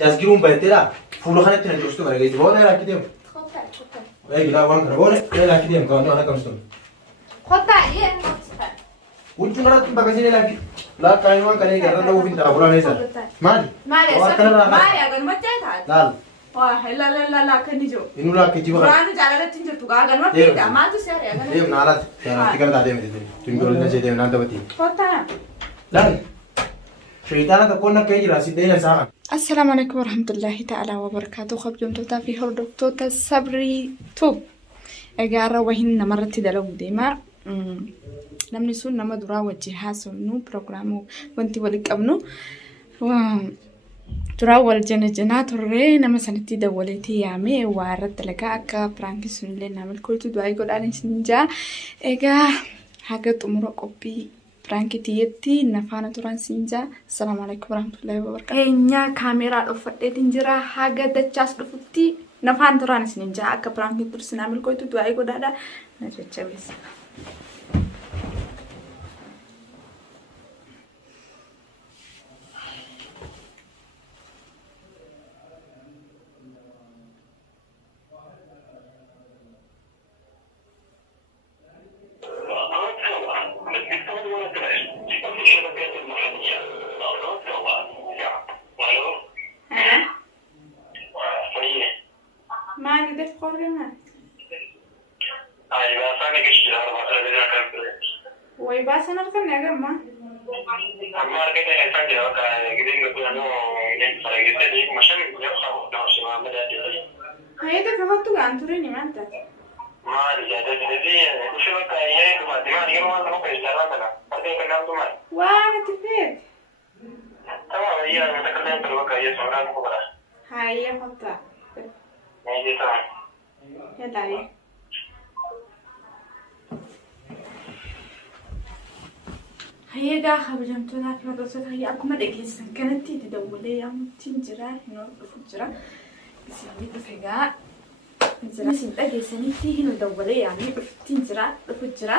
جاسكيرون بيتلا فولو خانة تنجوستو مرة جيت بونا لا كده ايه لا وان كنا بونا لا كده كنا أنا كمستون خطأ يه وانتو مرة تبغى لا كده لا كاين وان كان يجي هذا لو فين تابولا نيسا مالي أقول ما تجاه لا wah la كني جو إنه لا كتير بقى برانو جالنا تنجر تقع ما في ده ما تسير أقول إيه منالات يعني تكلم تعدي مدري تقول لنا شيء ده نانتا بتي خطأ لا شيطان تكون كي راسي دينا ساعة السلام عليكم ورحمة الله تعالى وبركاته خبجم توتا في هردوكتوتا صبري توب أجارة وهن مرتي دلو ديما نمني سون نما درا وجهها سونو برنامج وانتي ولك أبنو درا والجنجنات الري نما سنتي دولتي يامي وارد لك أكا برانكي سنلي نعمل كل دعاء يقول أنا سنجا إجا حاجة أمور قبي برانكي تيتي نفانا تران سنجا السلام عليكم ورحمة الله وبركاته إنيا كاميرا أفضل تنجرا حاجة دجاج دفتي نفان تران سنجا أكا برانكي ترسي نعمل كل دعاء يقول هذا نجتشا بس ما نقدر قررنا ويباس نركن يا جماعة هاي ده كمان تو عن توريني ما أنت وانا تفيد هاي يا خطأ يلا عليه هي جا خبرتنا في مدرسة هي أكو ما دقيس كانت تدولي يوم تنجرا هنا بفجرا بس يعني بفجأة نزرا سنتا جيساني فيه هنا دولي يعني تنجرا بفجرا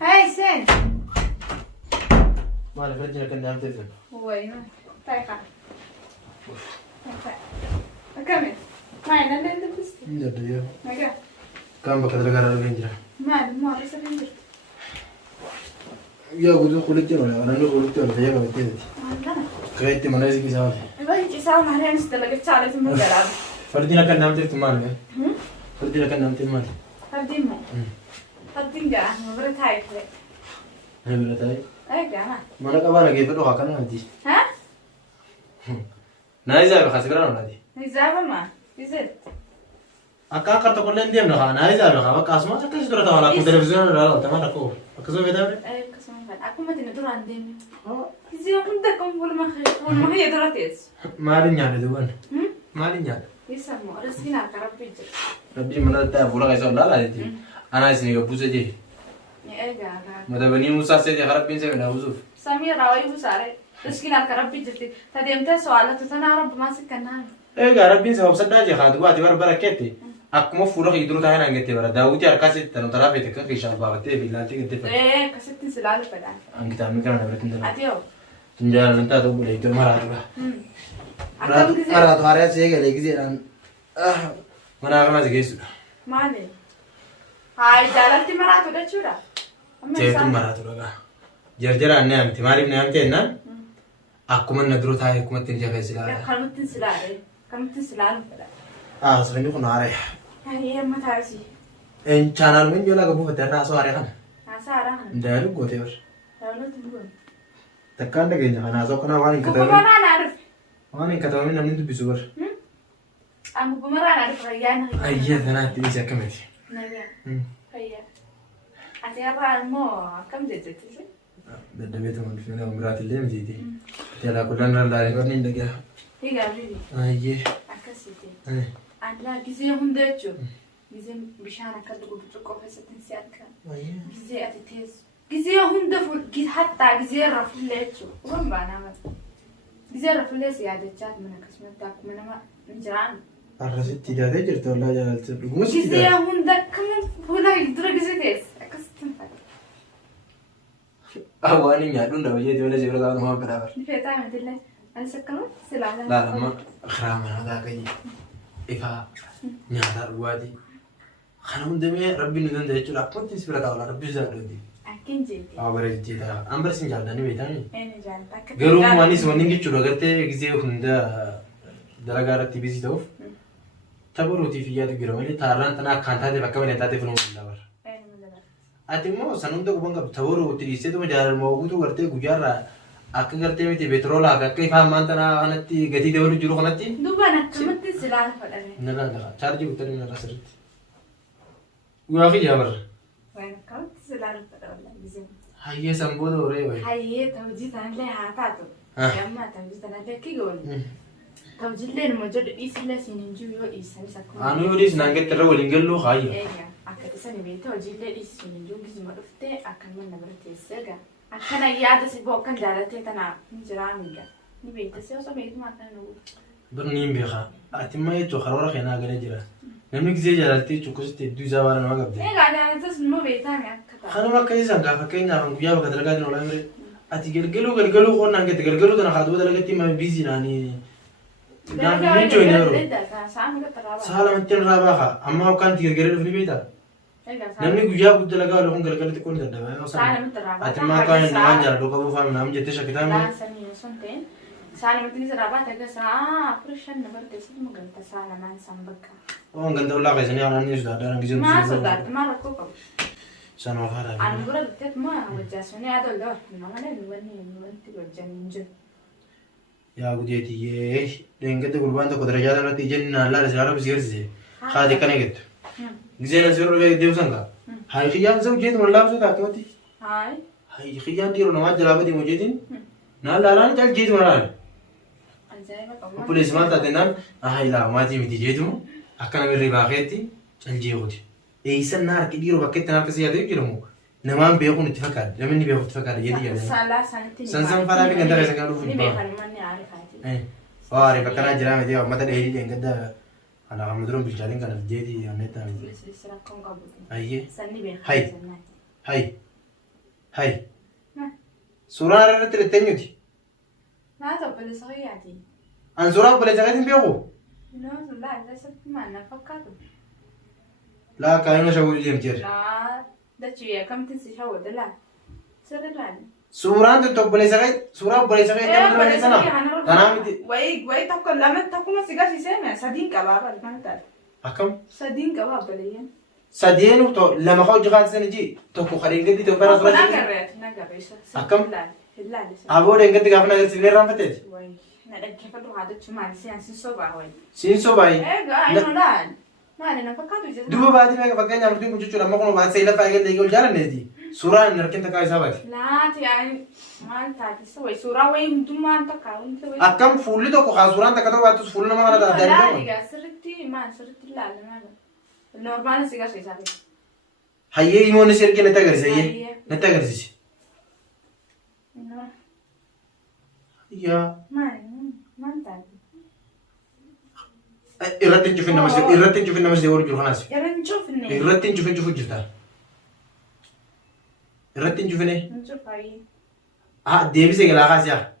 هاي سين ما أعرف رجلنا كنا نعمل تلفون وين طيقة أكمل ما عندنا ندرس ندري ما كم بكرة لقرار بينجرا ما بس بنجر يا قدو خلتي ولا أنا لو خلتي ولا تيجي بتيجي كريتي منازل كيساوي باي كيساوي ما هي نستلقى تعالى ثم نلعب فردينا كنا نعمل تلفون مالك فردينا كنا نعمل تلفون مالك فردين ما فردين جا ما بريت هاي كله هاي بلاتاي أي جا ما أنا كمان كيف لو هكذا نادي ها نايزة بخسرنا نادي نزابة ما يزيد أكا كرت كل يوم نخا نايزة بخا بس أسمع تكش ترى تمام أكو تلفزيون ولا تمام أكو أكو بيتا بري أي كسمان فان أكو ما تندور عندهم كذي يوم عندكم ولا ما هي دراتيز ما لي نيان دوان ما لي نيان يسمو رسينا كرب بيجر ربي من هذا تعرف ولا كيسون لا لا دي أنا اسمي كبوسة دي أي جا ماذا بني موسى سيدي خرب بين سوي ناوزوف سامي راوي بسارة رسينا كرب بيجر تدي أنت سؤالات تنا رب ما سكنا إيه خرب بين سوي بسداد يا خاد وقتي بار بركتي أكمل فلوس يدرو تاعنا عندك برا داوودي أركاسي تنو بيتك كيشان بابتي في لانتي كنت في إيه كسبت سلالة بدان أنك تعمل كلام نبرة أتيو تنجار أنت أدو بلي تو مرات أكمل كذي مرات واريا سيجي لي كذي أنا mana aku masih gesu. Mana? Hai jalan ti marah tu dah curah. Cewek marah tu laga. Jar aneh amti, mari aneh amti enna. Aku mana dulu thai, aku mati jaga sila. Kamu tin sila pada. Ah, sebenarnya aku nara ya. Iya mata sih. Channel mana jual aku buat terasa suara kan? Asara. Dah lu gue tidur. Lalu tunggu. Tekan deh kayaknya, karena asal kena wani kata. Mana narif? Wani kata wani namun tu bisubar. Aku pemeran ada perayaan. Ayah, tanah tiba siapa mati? Naya. Ayah. Asal apa mau? Kamu jadi sih? Beda beda mau film berarti lem jadi. Tiada aku dan lain kau ni dah. Iya bini. Ayah. Akasih. Ada gizi Honda tu. Gizi bishana kalau butuh kopi setensiat kan. Gizi ada tes. gizi Honda ful gizi hatta gizi rafletu. Uang bana mat. Gizi raflet sih ada cat mana kasmet tak mana mak menjeran. Arrasit tidak ada cerita lah jalan terus. Gizi Honda kamu pula itu gizi tes. Akasih tempat. أواني يعدون ده وجيت ولا زي ولا ما برابر. فيتا مثلا أنا سكنت سلالة. لا لما خرام هذا كي إفا نهار الوادي خانون دمي ربي ندن ده يجوا كنت سبرة ولا ربي زادودي. أكيد جيتي. بريد جيتا أمبر سنجال داني بيتاني. أنا جالتك. قالوا ماني سواني كي شو لقيته كذي هندا درجة تي بي سي توف. تبروتي في يد جرامي تاران تنا كانتا ده بكمل نتاتي فنون دلار. أتيمو سنوندو كبنغ تبورو تريسة تو مجال موجودو करते गुजारा आके करते में ती पेट्रोल आका कई फाम मानतना अनती गति देवल जुरो खनती दुबारा कमत सिलाल फड़े नला नला चार्ज उतर में नला सरत वाकी जाबर वैन कमत सिलाल फड़े वाला बिजन हाय ये संबोध हो रहे भाई हाय ये तवजी तनले हाथा तो यम्मा तवजी तनले की गोल तवजी लेन मजद इसले सिनिंजु यो इसन सको आनु योरिस नांगे तेरे वलिंगल लो खाई akka sani beekta hojiilee dhiisisuun iyyuu gizuma dhufte akkan manna bira teessega akkana yaada si bokkan jaalatee tanaaf ni jiraa miidha ni beekta si osoo beekuma akkana nugu برنيم بيخا أتما يتو خرورة خينا غير جرا نملك زي جالتي تشوكست دوزا وانا ما قبل إيه قاعد أنا تسمع ما بيتاني أكتر خانو ما كيسان كافا كينا عن قيا بقدر قادر ولا مري أتيجلجلو جلجلو خورنا عن جلجلو ده نخادو ده لقيتي ما بيزي ناني ناني مين جوي نورو سهلا من تين رابعها أما هو كان تيجلجلو في بيتا نمني قيا بود لقى ولا هم جلجلو تكون ده ما أتما كان نمان جرا لو كابو فاهم نام جتة شكتها لا سني سنتين سالم تني رابعة تجسا برشان نبر تسيب مقلت سالم عن سامبكا أو عند الله كيسني على النيش ده أنا كيسن ما صدقت ما ركوب سنة وفارة أنا بقول لك ما وجاسوني هذا الله ما أنا نوني تقول يا وديتي يه لينك تقول بانتا قدر جادا نتي جنة الله رزقنا بزيرزي خادي كنيجت زين زيرو ليه ديوسانغا هاي خيان زو جيت من الله بزود أكمتي هاي خيان ديرو نواج جلابة دي موجودين نال داران جال جيت من الله بوليس ما تادينان هاي لا ما تيجي تيجيتو أكنا من رباخيتي جال جيوتي إيسان نار كديرو بكت نار كسي هذا يجرمو نمان بيكون اتفاقات لمن بيكون اتفاقات يدي يعني سالا سنتين سنسان فلا بين كذا كذا كانوا في نبي الباب خلمني عارف هاتي إيه واري بكرة جرام دي أو متى دهيري دين كذا أنا هم مدرون بيجالين كان الجدي يعني تا بس ركون قبض أيه سني بين هاي هاي سورة رأت التنيوتي ما تقبل صغيرتي أن سورة بلا زغيتين بيقو لا لسه ما نفكرت لا كانوا شغول اليوم جير لا ده شيء كم تنسي شو ده لا سر لا سورة أنت بلا زغيت سورة بلا زغيت كم بلا سنة أنا مدي وي تقول لما تقول ما سيجار سيسمع سدين كباب ما تعرف أكم سدين كباب بليين سدينو تو لما خرج جات سنجي تو خارج قدي تو برا صورة نقرأ أكم لا أبو ده قدي قافنا قدي سنير رام فتش وي نادك كيف تروح هذا شمال سين سوبا وي سين سوباي إيه لا ما أنا فكرت وجدت دوبا بعد ما فكرنا عمرتين كنت شو لما كنا بعد سيلا فايق اللي يقول جالا نزدي سورة نركن تكاي سبات لا يعني ما تعرف سوي سورة وين دوم ما أنت كاون سوي أكم فولي تو كخاسوران تكتو بعد تسفولنا ما هذا داري لا يا سرتي ما سرتي لا ما نورمال سيجار سيسمع هاي يمون نسير كي نتاعرسي نتاعرسي يا ما تعرف إرتين شوفين نمشي إرتين شوفين نمشي دور جل خلاص يا نشوفني إرتين شوفين شوفين جلتا إرتين شوفين نشوف هاي ديبي سيجلا خاسيا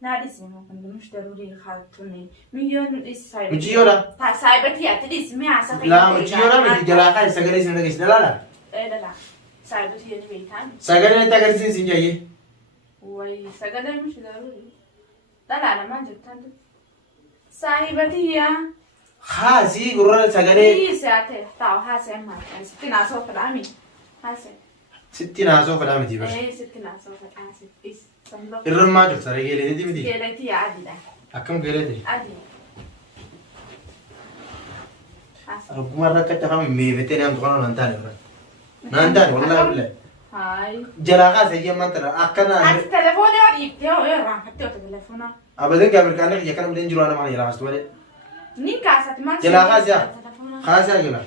نادي سيما كنت مش ضروري خاطوني مليون إسحاق مجي يورا سايبتي أتدي سمع سخي لا مجي يورا مجي جلا خاي سجلي سنة كيس لا لا لا سايبتي يعني بيتان سجلي نتاعرسي سنجاي وي سجلي مش ضروري لا ما جبتان سايبتي يا خاسي قرر سجلي إيه ساعته تاو هاسي ما ستين عصور في العمي هاسي ستين عصور في العمتي بس إيه ستين عصور في العمي إيش سندوق الرماج في سرقة اللي دي مدي كيلتي عادي ده أكم قلتي عادي أبو مرة كتفهم ميفتين يوم تقولون نانتاني والله بالله هاي جلاغا سيجي ما ترى أكنا أنت تلفوني وريك يا إيه راح حتى تلفونه أبدا كامل كان لك يكنا بدين جلوانا ما يلا استوى نين كاسات ما جلاغا سيا خلاص يا جلا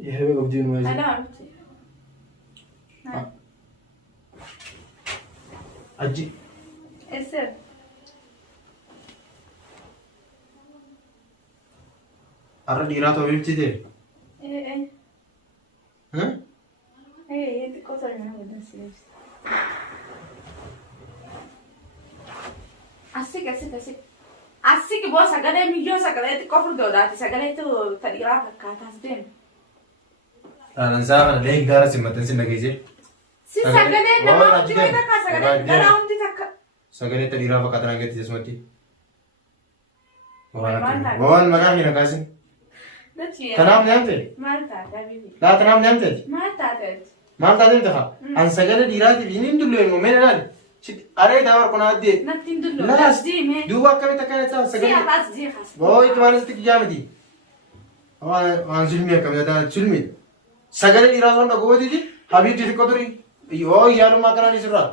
يا هبة بدين ما أنا أجي إسر Har'a dhiiraa ta'uu ibsite. Xiqqoo ta'e mana waliin si ibsa. Asii boo sagalee miyyoo sagalee xiqqoo furdoodhaati sagalee dhiiraa fakkaataas deema. Dhaansaa kana lee gaara simmatan si nageesse. Si sagalee namaa hundi wayii takka sagalee garaa hundi takka. Sagalee dhiiraa fakkaatan hanga itti sumatti. Waan maqaa hin akkaasin. Kanaaf ni hamte? Maal taatee bibi? Laata naaf ni hamte? Maal taatee? Maal taatee ta'a? An sagalee dhiiraatiif hin dullu eenyu mee ilaali. Aree taa warqoon addee. Natti hin dullu. Laas Diime. duuba akkamitti akkana ta'a sagalee. Siyaafas jeexas. Boo itti waan asitti kijaa miti. Waan sulmii akkamii ta'a sulmii. Sagalee dhiiraa son dhagootiti habiibti xiqqoo turi. Yoo iyyaalummaa kanaan isirraa.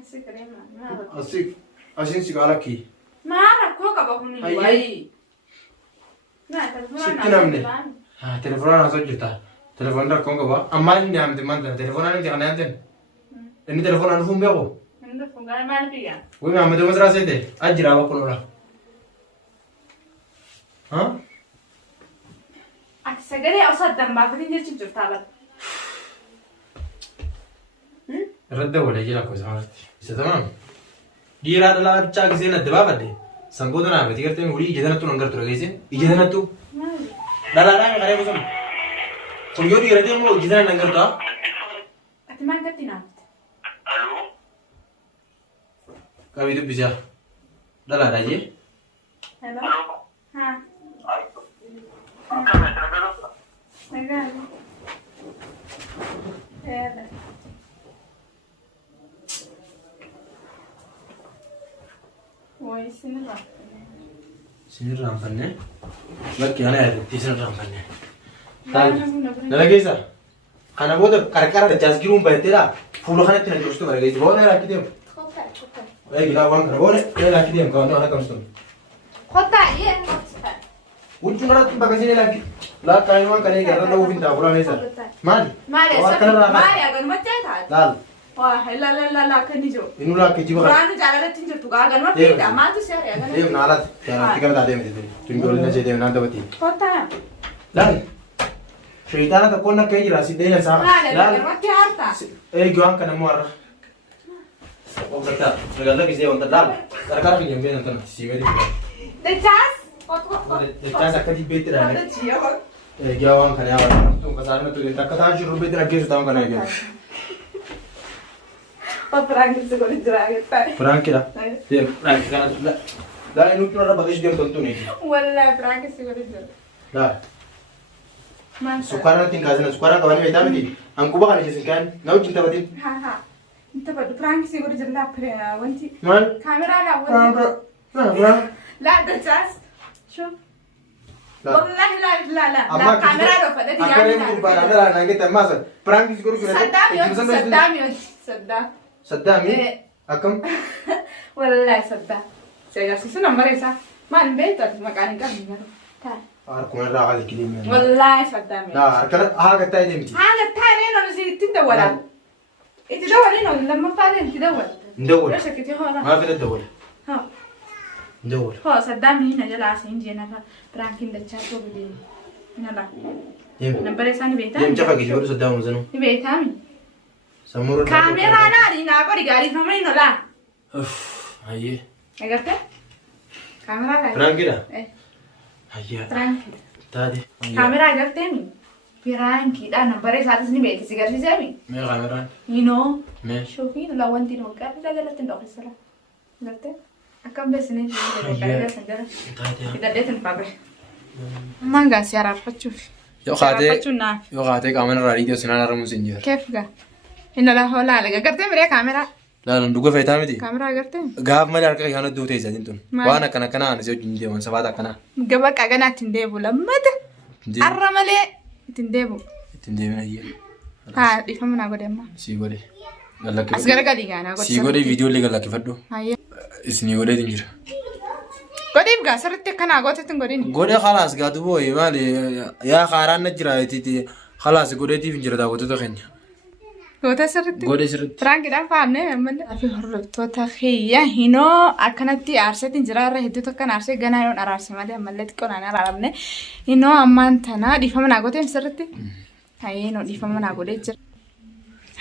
Asii kareema. Asiin si qaalakkii. Maa rakkoo qaba kun wayii. Sitti namne. Telefoonaan asoo jirta. Telefoon rakkoon qaba. Ammaa inni haamte maanta. Telefoonaan inni kana haamte. Inni telefoonaan dhufuun beeku. Inni dhufuun gara maal biyya? Wai Muhammad Masra seete. Ajjira bakka lola. Ati sagalee osoo addaan baafatiin jechuun jirtaa bara. Irratti dabalee jira akkuma isaanitti. Isa tamaan. Dhiiraa dhalaa bichaa giseen adda baafadde. Sangoota naafati gartee horii ija sanattuu nan gartu dhageesse. Ija sanattuu. Dhalaadhaan qaree bosona. Kun yoo dhiiratee immoo ija sana nan gartu haa. Ati maal gatti naafte? Qabii dubbisaa. Dhalaadhaa jee. Hello? Haa. Nagaadha. Eedha. Wayii sinirraa. Sinirraa hin fanne. Bakki ana yaadatti sinirraa hin fanne. Dhala keessa. Kana booda qarqara dachaas giruun baay'atteedha. Fuula kanatti na jirtu bara geessu. Boona irraa akkii deemu. Eegi waan kana boona irraa akkii deemu kaawwannu ana kamsitu. Kottaa yee. Wuccuun kanatti bakka isin ilaakki. Laakkaan waan kana eegaa irra dhabuuf hin ta'a fuulaan eessa. Maali? Maali aganumatti taate? Laal. Waa la kan jiru. Inni laakki jiba kana. Waan jaalalatti hin jirtu aganuma fiidha maaltu si ari'a aganuma. Deemu naalaati. Jaalaatti gara taatee miti. Tun ijoollee na jedhee naan taphati. Kottaa. Laal. Shayitaana tokkoon akka jira si dheeyan saa. Maali aganumatti haarta. Eegi waan kana immoo har'a. Wanta regala kisee wanta laal. Qarqara fi jambee nan tanatti si gadi. Dachaas. Dachaas akka dibbeetti dha. Dachiyaa. Eegi waan kana yaa waan. Tun kasaan natti akka taa'aa jiru beetti dhaggeessu ta'uu kana eegi. Frank se con il draghettai. Frankidha. Deem Frank kana daa inni uffata bakka ishee deemtu tuni. Wallahi Frank se con il draghettai. Daa. Sukkaara natti hin kaasina sukkaara qabanii beektaa miti. Hanquba kana ishee sinkaan na wajjin taphatin. Ha. Inta badu Frank se con il draghettai wanti. Maal? Kamera la Frank. wanti. La dachas. Shuf. Wallahi la. La kamera lo fada di Akka deemu gurbaadhaan dhala naan gettan maasa. Frank si godhu fudhate. Saddam. Saddaami? Akkam? Wallahi Saddam. Si agarsiisu nambaree isaa. Maal hin beektu maqaan hin qabne garuu. Harkuma irraa haala kilimee. Wallahi Saddam. Harkana haa gattaa deemti. Haala taa'ee noonu si itti dawwalan. Itti dawwalee noonu lammaffaa itti dawwal. Hin dawwal. Yoo shakkitee hoola. Maaf hin dawwal. Haa. Hin dawwal. Hoo Saddam hin jalaa siin jeenafa piraankiin dachaa ta'uu deemu. Nala. Nambaree isaa ni beektaa? Deemcha fakkii godhu Saddam Musanuu. Ni beektaami? Sammuu Kaameraa laali naa godhi gaarii famanii no laa. Ayyee. Agartee? Kaameraa laali. Firaankiidha? Ayyee. Firaankiidha. Taate. Kaameraa agarteemi? Firaankiidha nambaree isaatis ni beekti si garsiiseemi? Mee kaameraan? Yinoo. Mee? Shufii la wanti no gaarii dagalatti hin dhoofisala. Agartee? Akkam beeksisanii jiru gaarii san jala. Taate. Hidhadheetin fabre. Mangaa si araarfachuuf. Yoo kaatee qaama irraa dhiitee sinaan aramuun sin jira. Keef gaa. Inni la hoolaa laga agartee miree kaameraa. Laalan dhuga feetaa miti. Kaameraa agartee? Gaaf malee harka kan iddoo teessatiin tun. Waan akkana kanaan isii wajjin deeman sabaata akkanaa. Gaba qaganaatti hin deebu lammata. Arra malee ittiin deebu. Ittiin deemin ayyee. Haa dhiifama naa godhe ammaa. Sii godhe. As garagalii gaanaa godhe. Sii godhe viidiyoolee gallakkifadhu. Hayyee. Isinii godheetiin jira. Godhiif gaa sirriitti akkanaa gootetti hin godhini. Godhe khalaas gaatu boo'ee maali yaa haaraan na jira khalaas godheetiif hin jira daawwattoota keenya. Goota sirriitti. Goota sirriitti. Firaankiidhaan faamnee ammallee. Fi hordoftoota kiyya hinoo akkanatti aarseetiin jiraarra hedduu tokkoon aarsee ganaa yoon araarse malee ammallee xiqqoon aan araaramne hinoo ammaan tanaa dhiifama naa gooteen sirriitti. Hayyee noo dhiifama naa godhee jira.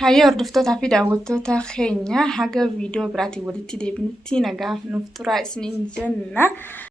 Hayyee hordoftootaa fi daawwattoota keenya haga viidiyoo biraatiin walitti deebinutti nagaa nuuf turaa isiniin jenna.